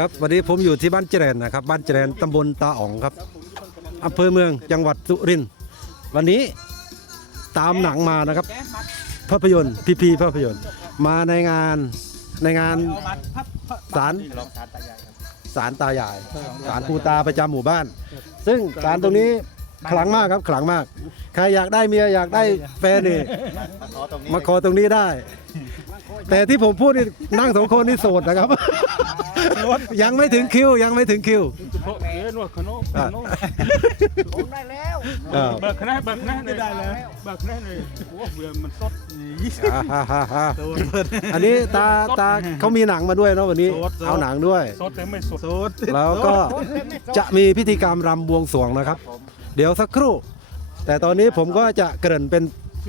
ครับวันนี้ผมอยู่ที่บ้านเจริญนะครับ บ้านเจริญตำบลตาอ๋องครับอำเภอเมืองจังหวัดสุรินทร์วันนี้ตามหนังมานะครับ ภาพยนตร์พีพีภาพยนตร์มาในงานในงานศาลศาลตายายศาลปูตาประจำหมู่บ้าน ซึ่งศาลตรงนี้ขลังมากครับขลังมาก ใครอยากได้เมียอยากได้แฟนนี่มาขอตรงนี้ได้ แต่ที่ผมพูดนี่นั่งสองคนนี่โสดนะครับ ยังไม่ถึงคิวยังไม่ถึงคิว เอ๊ะนวดขนมขนมได้แล้วอ่าเบิกคณะเบิกคณะได้แล้วเบิกคณะเลยโอ้เบื่อมันสดอ่าฮ่าฮ่าฮ่าอันนี้ตาตาเขามีหนังมาด้วยเนาะวันนี้ เอาหนังด้วย สดแต่ไม่สดสดแล้วก็จะมีพิธีกรรมรำบวงสรวงนะครับ เดี๋ยวสักครู่ แต่ตอนนี้ผมก็จะเกริ่นเป็น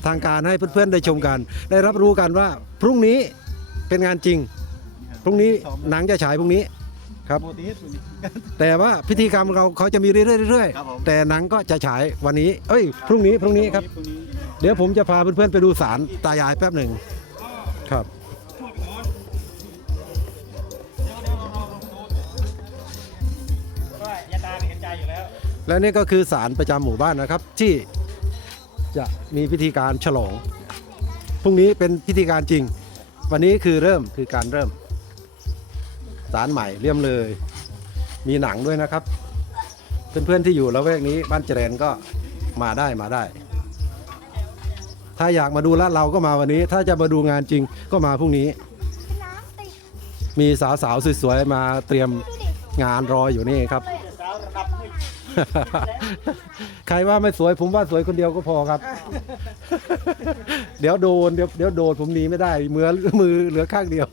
ทางการให้เพื่อนๆได้ชมกัน ได้รับรู้กันว่าพรุ่งนี้เป็นงานจริง พรุ่งนี้หนังจะฉายพรุ่งนี้ครับ โมดิส แต่ว่าพิธีกรรมเราเขาจะมีเรื่อยๆเรื่อยครับผม ๆแต่หนังก็จะฉายวันนี้ เอ้ย พรุ่งนี้พรุ่งนี้ครับเดี๋ยวผมจะพาเพื่อนๆไปดูศาลตายายแป๊บหนึ่งครับ ก็ยาตาเห็นใจอยู่แล้ว และนี่ก็คือศาลประจำหมู่บ้านนะครับ ที่ จะมีพิธีการฉลอง พรุ่งนี้เป็นพิธีการจริง วันนี้คือเริ่มคือการเริ่มศาลใหม่เลี่ยมเลย มีหนังด้วยนะครับ เพื่อนๆที่อยู่ละแวกนี้บ้านเจริญก็มาได้มาได้ ถ้าอยากมาดูลาดเราก็มาวันนี้ ถ้าจะมาดูงานจริงก็มาพรุ่งนี้ มีสาวๆสวยๆมาเตรียมงานรออยู่นี่ครับ ใครว่าไม่สวยผมว่าสวยคนเดียวก็พอครับ เดี๋ยวโดนเดี๋ยวเดี๋ยวโดนผมหนีไม่ได้มือมือเหลือข้างเดียว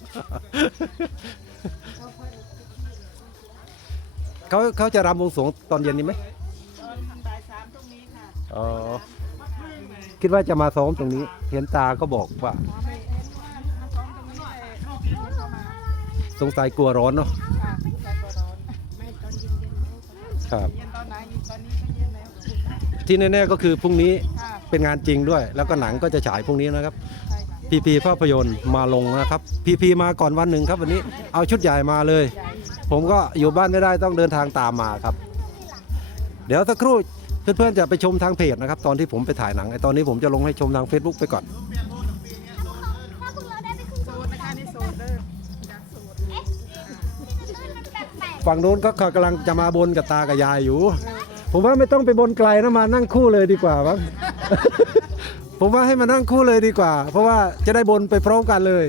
เขาเขาจะรำวงสรวงตอนเย็นนี้ไหมบ่ายสามตรงนี้ค่ะอ๋อคิดว่าจะมาซ้อมตรงนี้ เห็นตาก็บอกว่ามาซ้อมตรงนี้แต่เข้ามาสงสัยกลัวร้อนเนาะค่ะใจก็ร้อนไม่ตอนเย็นเย็นๆครับ เย็น ที่แน่ๆก็คือพรุ่งนี้ค่ะเป็นงานจริงด้วย แล้วก็หนังก็จะฉายพรุ่งนี้นะครับใช่ค่ะพีพีภาพยนตร์มาลงนะครับพีพีมาก่อนวันหนึ่งครับวันนี้เอาชุดใหญ่มาเลยใหญ่ผมก็อยู่บ้านไม่ได้ต้องเดินทางตามมาครับ เดี๋ยวสักครู่เพื่อนๆจะไปชมทางเพจนะครับ ตอนที่ผมไปถ่ายหนังไอ้ตอนนี้ผมจะลงให้ชมทาง Facebook ไปก่อนโซนนะคะนี่โซนเด้อจากโซนฝั่งโน้นก็กำลังจะมาบนกับตากับยายอยู่ ผมว่าไม่ต้องไปบนไกลนะมานั่งคู่เลยดีกว่ามั้งผมว่าให้มานั่งคู่เลยดีกว่า เพราะว่าจะได้บนไปพร้อมกันเลย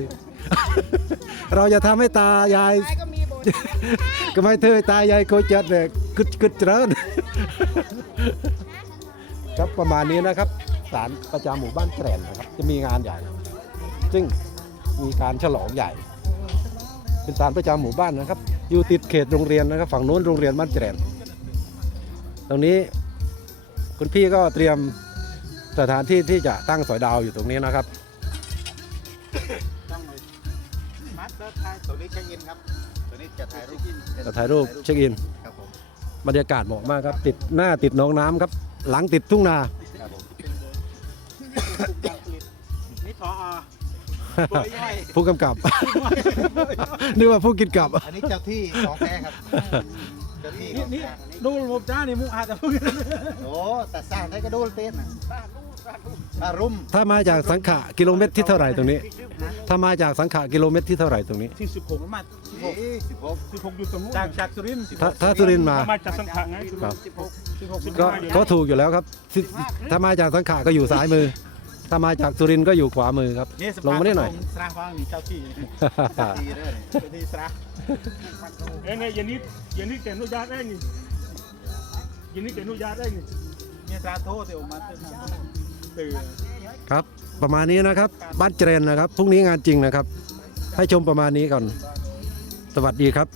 เราจะทำให้ตายายท้ายก็มีโบนก็ไม่เธอตายายโคจัดเลยกึดกึดเจริญครับประมาณนี้นะครับศาลประจำหมู่บ้านแกรนนะครับ จะมีงานใหญ่ ซึ่งมีการฉลองใหญ่ เป็นศาลประจำหมู่บ้านนะครับ อยู่ติดเขตโรงเรียนนะครับ ฝั่งโน้นโรงเรียนบ้านแกรน ตรงนี้คุณพี่ก็เตรียมสถานที่ที่จะตั้งสอยดาวอยู่ตรงนี้นะครับต้องเลยมัดเดินทางตัวนี้เช็คอินครับตัวนี้จะถ่ายรูปจะถ่ายรูปเช็คอินครับผมบรรยากาศเหมาะมากครับ ติดหน้าติดหน้องน้ำครับ หลังติดทุ่งนาครับผมนี่พอผู้กำกับนึกว่าผู้กินกับ อันนี้เจ้าที่ของแท้ครับ เจ้าที่ของนี่แท้ดูระบบจ้านี่มุกอาจจะพูดโอ้แต่สร้างได้ก็ดูเต้นน่ะตารุ่มถ้ามาจากสังขะกิโลเมตรที่เท่าไหร่ตรงนี้ ถ้ามาจากสังขะกิโลเมตรที่เท่าไหร่ตรงนี้ ที่สิบหกมาสิบหกสิบหกอยู่ตรงนู้นจากจากสุรินทร์ถ้าถ้าสุรินทร์มา มาจากสังขะไงครับ สิบหกสิบหกสิบก็ห้าอยู่ก็ถูกอยู่แล้วครับสิถ้ามาจากสังขะก็อยู่ซ้ายมือ ถ้ามาจากสุรินทร์ก็อยู่ขวามือครับนี่ลงมาได้หน่อย สร้างฟังนี่เจ้าที่ดีเลยเจ้าที่สร้างเอ้ยเนี่ยยันนี้ยันนี้แกนุญาตได้นี่ยันนี้แกนุญาตได้นี่นี่สร้างโทษเดี๋ยวมาเต้นนะตื่นครับ ประมาณนี้นะครับ บ้านเจริญนะครับ พรุ่งนี้งานจริงนะครับ ให้ชมประมาณนี้ก่อน สวัสดีครับ